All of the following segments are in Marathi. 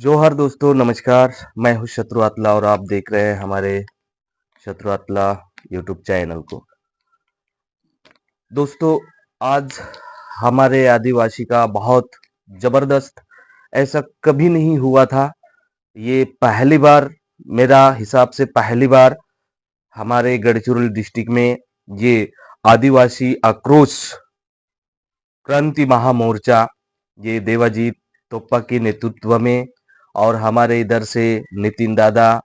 जोहर दोस्तों, नमस्कार। मैं हूँ शत्रु अतला और आप देख रहे हैं हमारे शत्रु अतला यूट्यूब चैनल को। दोस्तों, आज हमारे आदिवासी का बहुत ज़बरदस्त ऐसा कभी नहीं हुआ था। ये पहली बार, मेरा हिसाब से पहली बार हमारे गढ़चिरौली डिस्ट्रिक्ट में ये आदिवासी आक्रोश क्रांति महामोर्चा, ये देवाजीत तोप्पा के नेतृत्व में और हमारे इधर से नितिन दादा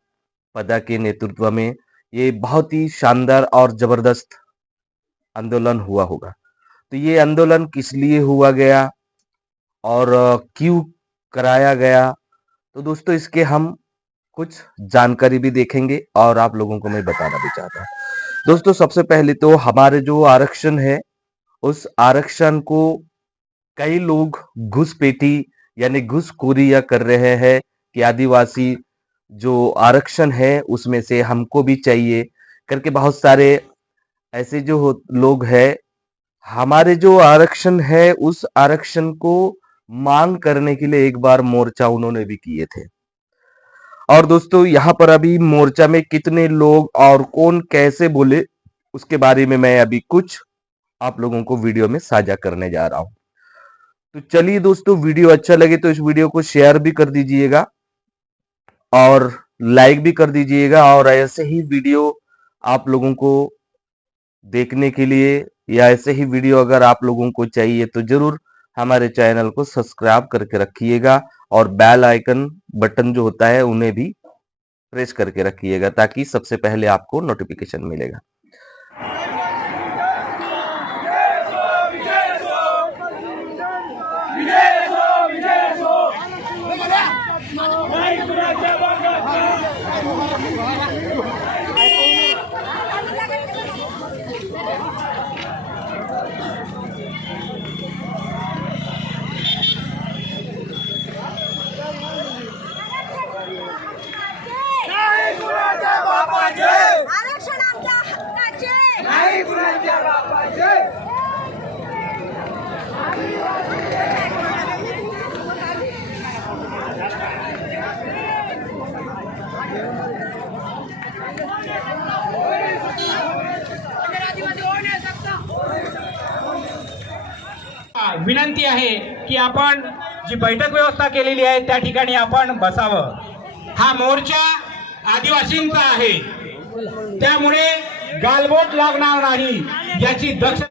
पदा के नेतृत्व में ये बहुत ही शानदार और ज़बरदस्त आंदोलन हुआ होगा। तो ये आंदोलन किस लिए हुआ गया और क्यों कराया गया? तो दोस्तों, इसके हम कुछ जानकारी भी देखेंगे और आप लोगों को मैं बताना भी चाहता हूँ। दोस्तों, सबसे पहले तो हमारे जो आरक्षण है, उस आरक्षण को कई लोग घुसपैठी यानी घुसखोरी या कर रहे हैं कि आदिवासी जो आरक्षण है, उसमें से हमको भी चाहिए। करके बहुत सारे ऐसे जो लोग हैं, हमारे जो आरक्षण है, उस आरक्षण को मांग करने के लिए एक बार मोर्चा उन्होंने भी किए थे। और दोस्तों, यहाँ पर अभी मोर्चा में कितने लोग और कौन कैसे बोले, उसके बारे में मैं अभी कुछ आप लोगों को वीडियो में साझा करने जा रहा हूँ। तो चलिए दोस्तों, वीडियो अच्छा लगे तो इस वीडियो को शेयर भी कर दीजिएगा और लाइक भी कर दीजिएगा और ऐसे ही वीडियो आप लोगों को देखने के लिए या ऐसे ही वीडियो अगर आप लोगों को चाहिए तो ज़रूर हमारे चैनल को सब्सक्राइब करके रखिएगा और बेल आइकन बटन जो होता है उन्हें भी प्रेस करके रखिएगा ताकि सबसे पहले आपको नोटिफिकेशन मिलेगा। आपण जी बैठक व्यवस्था केलेली आहे त्या ठिकाणी आपण बसावं. हा मोर्चा आदिवासींचा आहे. त्यामुळे गालबोट लागणार नाही याची दक्ष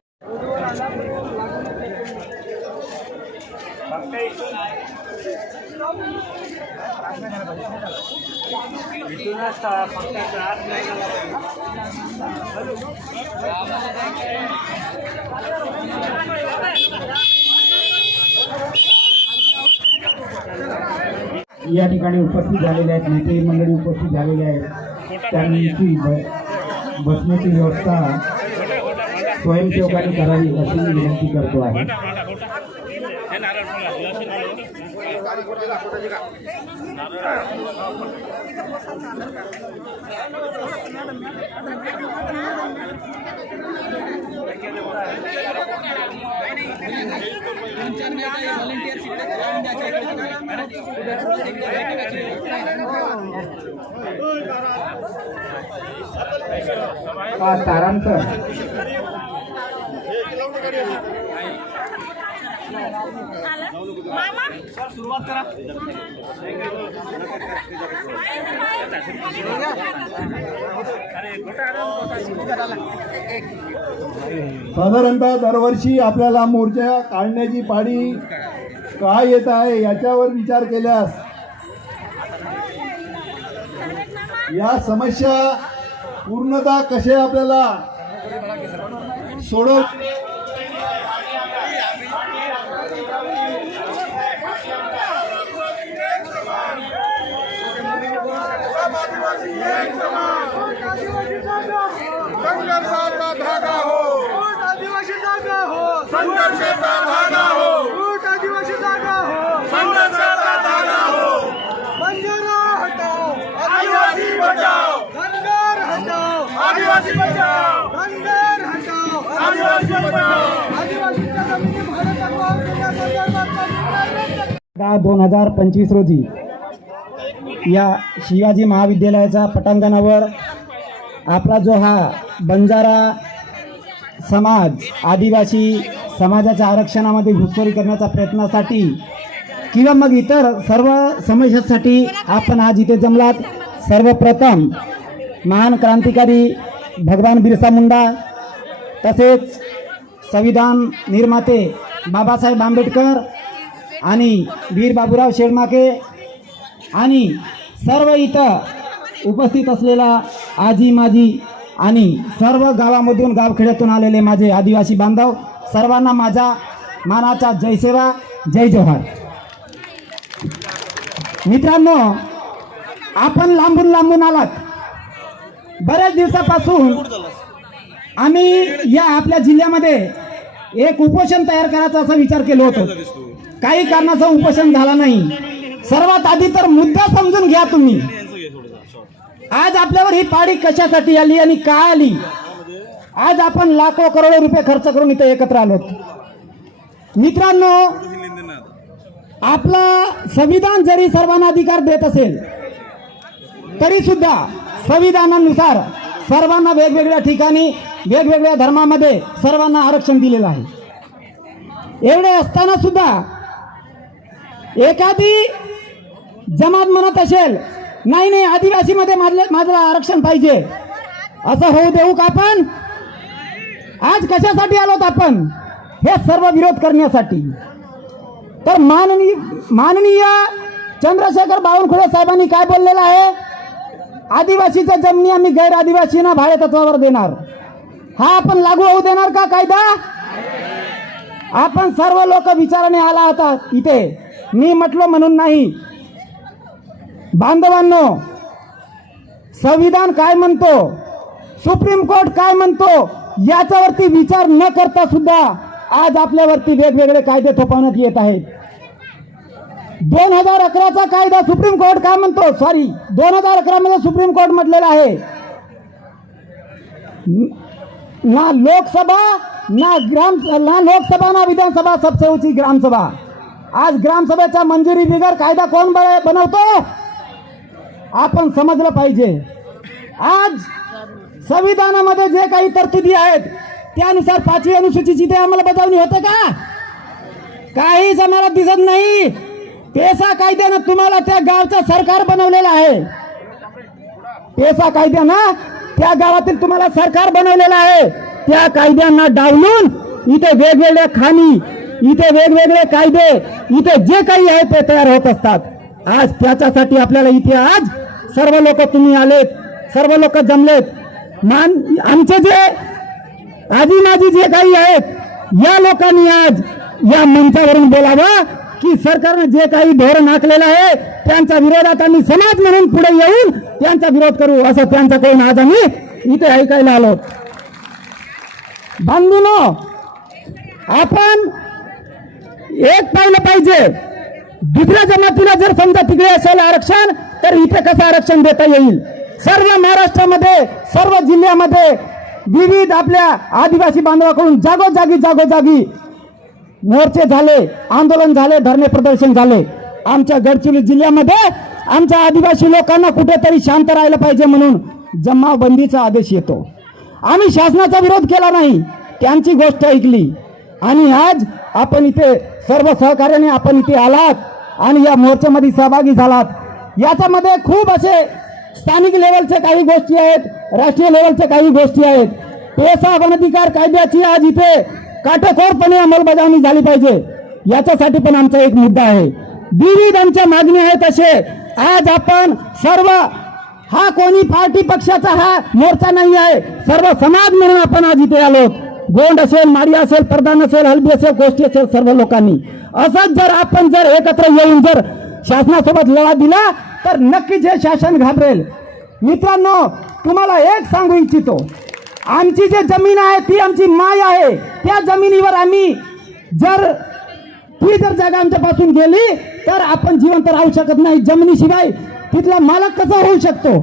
या ठिकाणी उपस्थित झालेले आहेत नेते मंडळी उपस्थित झालेले आहेत. त्यांची बसण्याची व्यवस्था स्वयंसेवकांनी करावी अशी मी विनंती करतो आहे. तारांचं साधारणतः दरवर्षी आपल्याला मोर्चा काढण्याची पाळी का येत आहे याच्यावर विचार केल्यास या समस्या पूर्णतः कसे आपल्याला सोडव दहा दोन हजार पंचवीस रोजी या शिवाजी महाविद्यालयाच्या पटांगणावर आपला जो हा बंजारा समाज आदिवासी समाजाच्या आरक्षणामध्ये घुसखोरी करण्याच्या प्रयत्नासाठी किंवा मग इतर सर्व समस्यांसाठी आपण आज इथे जमलात. सर्वप्रथम महान क्रांतिकारी भगवान बिरसा मुंडा तसेच संविधान निर्माते बाबासाहेब आंबेडकर आणि वीर बाबूराव शेळमाके आणि सर्व इथं उपस्थित असलेला आजी माझी आणि सर्व गावामधून गावखेड्यातून आलेले माझे आदिवासी बांधव सर्वांना माझा मानाचा जयसेवा जय जोहार. मित्रांनो आपण लांबून लांबून आलात. बऱ्याच दिवसापासून आम्ही या आपल्या जिल्ह्यामध्ये एक उपोषण तयार करायचा असा विचार केलो होतो. काही कारणाचं उपोषण झाला नाही. सर्वात आधी तर मुद्दा समजून घ्या तुम्ही. आज आपल्यावर ही पाडी कशासाठी आली आणि का आली? आज आपण लाखो करोडो रुपये खर्च करून इथे एकत्र आलोत. मित्रांनो आपला संविधान जरी सर्वांना अधिकार देत असेल तरी सुद्धा संविधानानुसार सर्वांना वेगवेगळ्या ठिकाणी वेगवेगळ्या धर्मामध्ये सर्वांना आरक्षण दिलेलं आहे. एवढे असताना सुद्धा एखादी जमात म्हणत असेल नाही नाही आदिवासीमध्ये माझे माझं आरक्षण पाहिजे. असं होऊ देऊ का आपण? आज कशासाठी आलोत आपण? हे सर्व विरोध करण्यासाठी. तर माननीय माननीय चंद्रशेखर बावनकुळे साहेबांनी काय बोललेलं आहे? आदिवासीच्या जमिनी आम्ही गैर आदिवासींना भाडेतत्वावर देणार. हा आपण लागू होऊ देणार का कायदा? आपण सर्व लोक विचाराने आला होता इथे. मी म्हटलो म्हणून नाही. बांधवांनो संविधान काय म्हणतो? सुप्रीम कोर्ट काय म्हणतो? याच्यावरती विचार न करता सुद्धा आज आपल्यावरती वेगवेगळे कायदे थोपवण्यात येत आहेत. दोन हजार अकराचा कायदा सुप्रीम कोर्ट काय म्हणतो? सॉरी दोन हजार अकरा मध्ये सुप्रीम कोर्ट म्हटलेला आहे. ना लोकसभा ना ग्राम ना लोकसभा ना विधानसभा सबसे ऊंची ग्रामसभा. आज ग्रामसभेच्या मंजुरी बिगर कायदा कोण बनवतो? आपण समजलं पाहिजे. आज संविधानामध्ये जे काही तरतुदी आहेत त्यानुसार पाचवी अनुसूचीची ते अंमलबजावणी होते का? काहीच आम्हाला दिसत नाही. पेसा कायद्यानं तुम्हाला त्या गावचं सरकार बनवलेलं आहे. पेसा कायद्यानं त्या गावातील तुम्हाला सरकार बनवलेलं आहे. त्या कायद्यांना डावलून इथे वेगवेगळ्या खाणी इथे वेगवेगळे कायदे इथे जे काही आहे ते तयार होत असतात. आज त्याच्यासाठी आपल्याला इथे आज सर्व लोक तुम्ही आलेत सर्व लोक जमलेत. मान आमचे जे आजी माजी जे काही आहेत या लोकांनी आज या मंचावरून बोलावं की सरकारने जे काही धोरण आखलेलं आहे त्यांच्या विरोधात आम्ही समाज म्हणून पुढे येऊन त्यांचा विरोध करू असं त्यांच्याकडून आज आम्ही इथे ऐकायला आलो. बांधूनो आपण एक पाहिलं पाहिजे. दुसऱ्या जमातीला जर समजा तिकडे असेल आरक्षण तर इथे कसं आरक्षण देता येईल? सर्व महाराष्ट्रामध्ये सर्व जिल्ह्यामध्ये विविध आपल्या आदिवासी बांधवाकडून जागोजागी जागोजागी मोर्चे झाले आंदोलन झाले धरणे प्रदर्शन झाले. आमच्या गडचिरोली जिल्ह्यामध्ये आमच्या आदिवासी लोकांना कुठेतरी शांत राहिलं पाहिजे म्हणून जमावबंदीचा आदेश येतो. आम्ही शासनाचा विरोध केला नाही त्यांची गोष्ट ऐकली. आणि आज आपण इथे सर्व सहकार्याने आपण इथे आलात आणि या मोर्चामध्ये सहभागी झालात. याच्यामध्ये खूप असे स्थानिक लेवलचे काही गोष्टी आहेत राष्ट्रीय लेवलच्या काही गोष्टी आहेत. पेसा वनाधिकार कायद्याची आज इथे काटेकोरपणे अंमलबजावणी झाली पाहिजे. याच्यासाठी पण आमचा एक मुद्दा आहे. विविध आमच्या मागणी आहेत असे. आज आपण सर्व हा कोणी पार्टी पक्षाचा हा मोर्चा नाही आहे. सर्व समाज म्हणून आपण आज इथे आलो. गोंड असेल माडी असेल प्रधान असेल हलबी असेल गोष्टी असेल सर्व लोकांनी. असंच जर आपण जर एकत्र येऊन जर शासनासोबत लढा दिला तर नक्कीच हे शासन घाबरेल. मित्रांनो तुम्हाला एक सांगू इच्छितो. आमची जी जमीन आहे ती आमची माय आहे. त्या जमिनीवर आम्ही जर ती जर जागा आमच्यापासून गेली तर आपण जिवंत राहू शकत नाही. जमिनीशिवाय तिथला मालक कसा होऊ शकतो?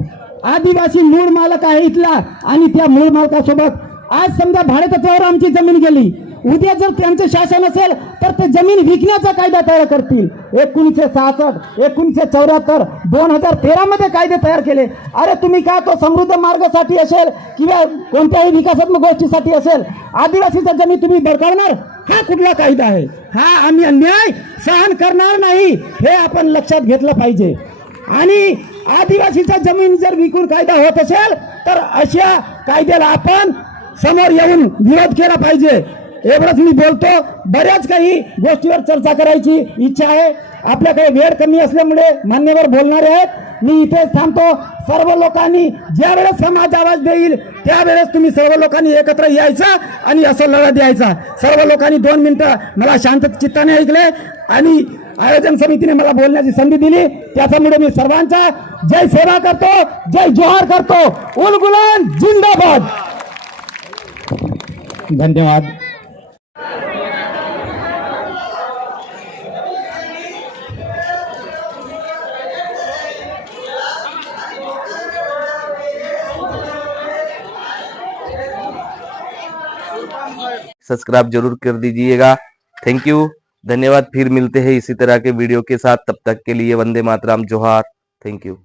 आदिवासी मूळ मालक आहे इथला आणि त्या मूळ मालकासोबत. आज समजा भाडेतत्वावर आमची जमीन गेली उद्या जर त्यांचं शासन असेल तर ते जमीन विकण्याचा कायदा तयार करतील. एकोणीसशे सहासष्ट एकोणीसशे चौऱ्याहत्तर दोन हजार तेरा मध्ये कायदे तयार केले. अरे तुम्ही का तो समृद्ध मार्गासाठी असेल किंवा कोणत्याही विकासात्मक गोष्टीसाठी असेल? आदिवासीचा जमीन तुम्ही बळकावणार हा कुठला कायदा आहे? हा आम्ही अन्याय सहन करणार नाही हे आपण लक्षात घेतलं पाहिजे. आणि आदिवासीचा जमीन जर विकून कायदा होत असेल तर अशा कायद्याला आपण समोर येऊन विरोध केला पाहिजे. एवढंच मी बोलतो बऱ्याच काही गोष्टीवर चर्चा करायची इच्छा आहे. आपल्याकडे वेळ कमी असल्यामुळे मान्यवर बोलणारे आहेत. मी इथेच थांबतो. सर्व लोकांनी ज्यावेळेस समाज आवाज देईल त्यावेळेस तुम्ही सर्व लोकांनी एकत्र यायचं आणि असं लढा द्यायचा. सर्व लोकांनी दोन मिनटं मला शांत चित्ताने ऐकले आणि आयोजन समितीने मला बोलण्याची संधी दिली. त्याच्यामुळे मी सर्वांचा जय सेवा करतो जय जोहार करतो. उलगुलान जिंदाबाद! धन्यवाद. सब्सक्राइब जरूर कर दीजिएगा। थैंक यू धन्यवाद। फिर मिलते हैं इसी तरह के वीडियो के साथ। तब तक के लिए वंदे मातरम। जोहार। Thank you